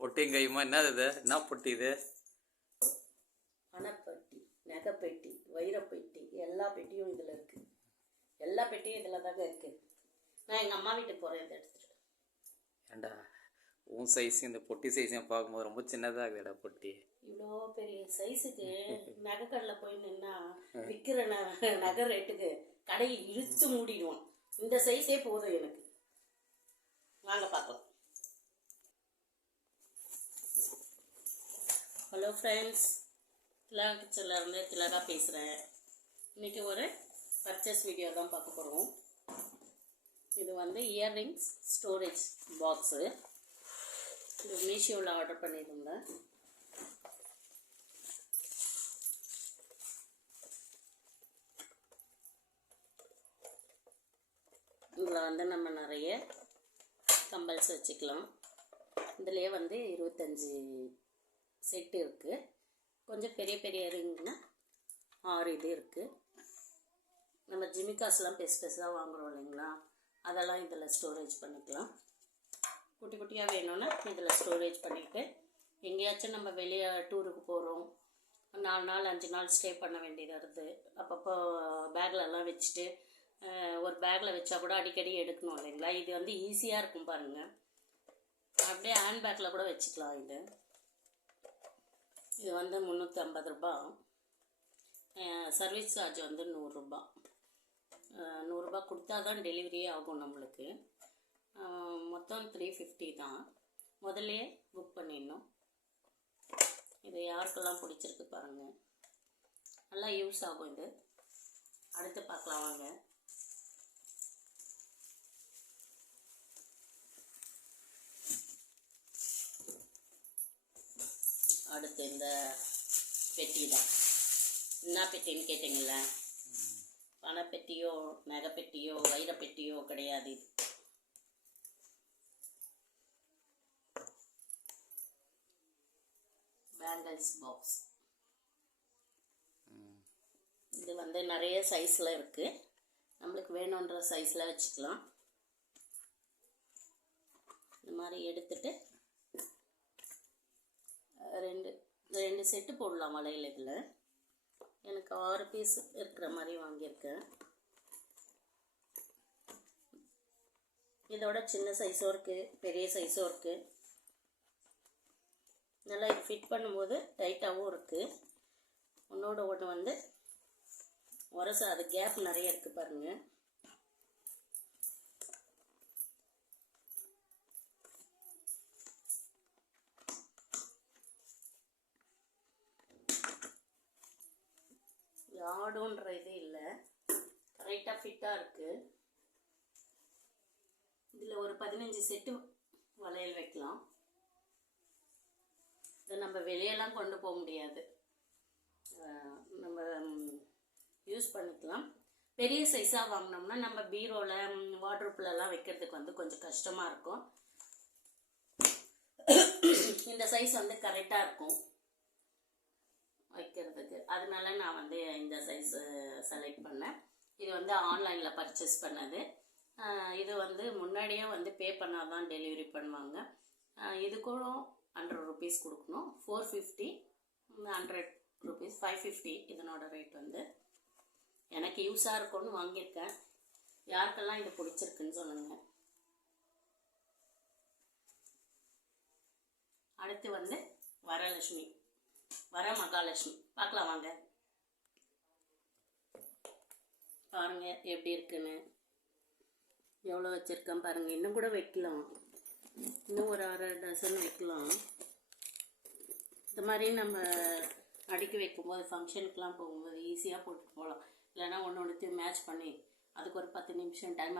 பொட்டியும் கையுமா என்னது இது? என்ன பொட்டி இது? பணப்பெட்டி, நகைப்பெட்டி, வைரப்பெட்டி, எல்லா பெட்டியும் இதில் இருக்குது. எல்லா பெட்டியும் இதில் தாங்க இருக்குது. நான் எங்கள் அம்மா வீட்டுக்கு போகிறேன் இதை எடுத்துகிட்டு. ஏண்டா உன் சைஸும் இந்த பொட்டி சைஸையும் பார்க்கும்போது ரொம்ப சின்னதாக இருக்குடா பொட்டி. இவ்வளோ பெரிய சைஸுக்கு நகைக்கடையில் போய் நின்னா விற்கிற நகை ரேட்டுக்கு கடையை இழுத்து மூடிடுவோம். இந்த சைஸே போதும் எனக்கு. வாங்க பார்க்கலாம். ஹலோ ஃப்ரெண்ட்ஸ், திலகா கிச்சன்லேருந்து திலகா பேசுகிறேன். இன்றைக்கி ஒரு பர்ச்சேஸ் வீடியோ தான் பார்க்க போகிறோம். இது வந்து இயர்ரிங்ஸ் ஸ்டோரேஜ் பாக்ஸு. இது மீஷோவில் ஆர்டர் பண்ணியிருந்தேன். இதில் வந்து நம்ம நிறைய கம்பல்ஸ் வச்சுக்கலாம். இதுலேயே வந்து 25 செட்டு இருக்குது. கொஞ்சம் பெரிய பெரிய ரிங்னா 6 இது இருக்குது. நம்ம ஜிமிக்காஸ்லாம் பெருசாக வாங்குகிறோம் இல்லைங்களா, அதெல்லாம் இதில் ஸ்டோரேஜ் பண்ணிக்கலாம். குட்டி குட்டியாக வேணும்னா இதில் ஸ்டோரேஜ் பண்ணிவிட்டு எங்கேயாச்சும் நம்ம வெளியே டூருக்கு போகிறோம், 4 நாள் 5 நாள் ஸ்டே பண்ண வேண்டியதாக இருக்குது. அப்பப்போ பேக்லெல்லாம் வச்சுட்டு ஒரு பேக்கில் வச்சா கூட அடிக்கடி எடுக்கணும் இல்லைங்களா. இது வந்து ஈஸியாக இருக்கும் பாருங்கள். அப்படியே ஹேண்ட் பேக்கில் கூட வச்சுக்கலாம். இது வந்து 350 ரூபா. சர்வீஸ் சார்ஜ் வந்து 100 ரூபா. 100 ரூபா கொடுத்தா தான் டெலிவரியே ஆகும் நம்மளுக்கு. மொத்தம் 350 தான். முதல்லையே புக் பண்ணிடணும். இது யாருக்கெல்லாம் பிடிச்சிருக்கு பாருங்கள், நல்லா யூஸ் ஆகும் இது. அடுத்து பார்க்கலாம் வாங்க. அடுத்து இந்த பெட்டி தான். என்ன பெட்டின்னு கேட்டிங்கள, பணப்பெட்டியோ நகைப்பெட்டியோ வைரப்பெட்டியோ கிடையாது. இது பேங்கிள்ஸ் பாக்ஸ். இது வந்து நிறைய சைஸில் இருக்குது. நம்மளுக்கு வேணுன்ற சைஸில் வச்சுக்கலாம். இந்த மாதிரி எடுத்துட்டு ரெண்டு செட்டு போடலாம் வளையல். இதில் எனக்கு 6 பீஸ் இருக்கிற மாதிரி வாங்கியிருக்கேன். இதோட சின்ன சைஸும் இருக்குது, பெரிய சைஸும் இருக்குது. நல்லா இது ஃபிட் பண்ணும்போது டைட்டாகவும் இருக்குது. ஒன்றோட ஒன்று வந்து அது கேப் நிறைய இருக்குது பாருங்கள். ஆடுன்ற இது இல்லை, கரெக்டாக ஃபிட்டாக இருக்குது. இதில் ஒரு 15 செட்டு வளையல் வைக்கலாம். இதை நம்ம வெளியெல்லாம் கொண்டு போக முடியாது, நம்ம யூஸ் பண்ணிக்கலாம். பெரிய சைஸாக வாங்கினோம்னா நம்ம பீரோவில் வார்ட்ரோப்லலாம் வைக்கிறதுக்கு வந்து கொஞ்சம் கஷ்டமாக இருக்கும். இந்த சைஸ் வந்து கரெக்டாக இருக்கும் வைக்கிறதுக்கு. அதனால நான் வந்து இந்த சைஸ் செலக்ட் பண்ணேன். இது வந்து ஆன்லைனில் பர்ச்சேஸ் பண்ணது. இது வந்து முன்னாடியே வந்து பே பண்ணால் தான் டெலிவரி பண்ணுவாங்க. இது கூட 100 ருபீஸ் கொடுக்கணும். 450, 100 ருபீஸ், 550 இதனோட ரேட். வந்து எனக்கு யூஸாக இருக்கும்னு வாங்கியிருக்கேன். யாருக்கெல்லாம் இது பிடிச்சிருக்குன்னு சொல்லுங்கள். அடுத்து வந்து வரலட்சுமி, மகாலட்சுமி பார்க்கலாம் வாங்க. பாருங்கள் எப்படி இருக்குன்னு, எவ்வளோ வச்சுருக்கேன் பாருங்கள். இன்னும் கூட வைக்கலாம், இன்னும் ஒரு 1/2 டசன் வைக்கலாம். இந்த மாதிரி நம்ம அடுக்கி வைக்கும்போது ஃபங்க்ஷனுக்கெலாம் போகும்போது ஈஸியாக போட்டு போகலாம். இல்லைனா ஒன்றுத்தையும் மேட்ச் பண்ணி அதுக்கு ஒரு 10 நிமிஷம் டைம்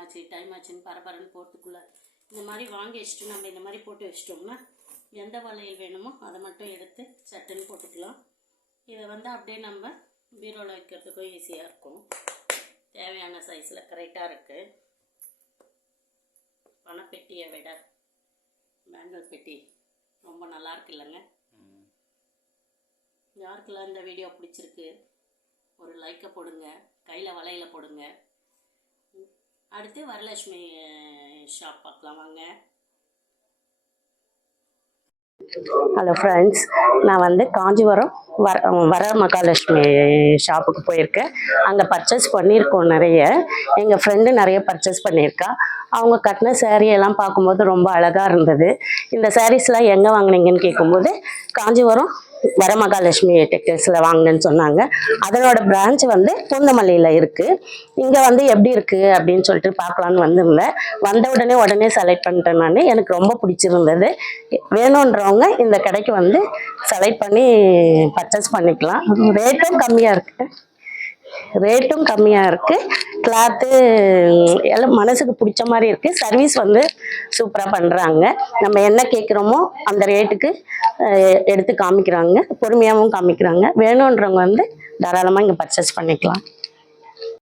ஆச்சுன்னு பரபரன்னு போகிறதுக்குள்ளே இந்த மாதிரி வாங்கி வச்சுட்டு நம்ம இந்த மாதிரி போட்டு வச்சிட்டோம்னா எந்த வளையல் வேணுமோ அதை மட்டும் எடுத்து சட்டுன்னு போட்டுக்கலாம். இதை வந்து அப்படியே நம்ம பீரோவில் வைக்கிறதுக்கும் ஈஸியாக இருக்கும். தேவையான சைஸில் கரெக்டாக இருக்குது. பணப்பெட்டியை விட பேங்கிள் பெட்டி ரொம்ப நல்லாயிருக்கு இல்லைங்க. யாருக்கெல்லாம் இந்த வீடியோ பிடிச்சிருக்கு ஒரு லைக்கை போடுங்க, கையில் வளையல போடுங்க. அடுத்து வரலட்சுமி ஷாப் பார்க்கலாம் வாங்க. ஹலோ ஃப்ரெண்ட்ஸ், நான் வந்து காஞ்சிபுரம் வர மகாலட்சுமி ஷாப்புக்கு போயிருக்கேன். அங்கே பர்ச்சேஸ் பண்ணியிருக்கோம் நிறைய. எங்கள் ஃப்ரெண்டு நிறைய பர்ச்சேஸ் பண்ணியிருக்கா. அவங்க கட்டின saree எல்லாம் பார்க்கும்போது ரொம்ப அழகாக இருந்தது. இந்த சாரீஸ்லாம் எங்கே வாங்கினீங்கன்னு கேட்கும்போது காஞ்சிபுரம் வர மகாலட்சுமி டெக்டைல்ஸில் வாங்கினேன்னு சொன்னாங்க. அதனோட பிரான்ச் வந்து பூந்தமல்லியில் இருக்குது. இங்கே வந்து எப்படி இருக்குது அப்படின்னு சொல்லிட்டு பார்க்கலான்னு வந்திருந்தேன். வந்த உடனே செலக்ட் பண்ணிட்டேன் நான். எனக்கு ரொம்ப பிடிச்சிருந்தது. வேணுன்றவங்க இந்த கடைக்கு வந்து செலக்ட் பண்ணி பர்ச்சேஸ் பண்ணிக்கலாம். ரேட்டும் கம்மியாக இருக்குது. கிளாத்து எல்லாம் மனசுக்கு பிடிச்ச மாதிரி இருக்குது. சர்வீஸ் வந்து சூப்பராக பண்ணுறாங்க. நம்ம என்ன கேட்குறோமோ அந்த ரேட்டுக்கு எடுத்து காமிக்கிறாங்க. பொறுமையாகவும் காமிக்கிறாங்க. வேணுன்றவங்க வந்து தாராளமாக இங்கே பர்ச்சேஸ் பண்ணிக்கலாம்.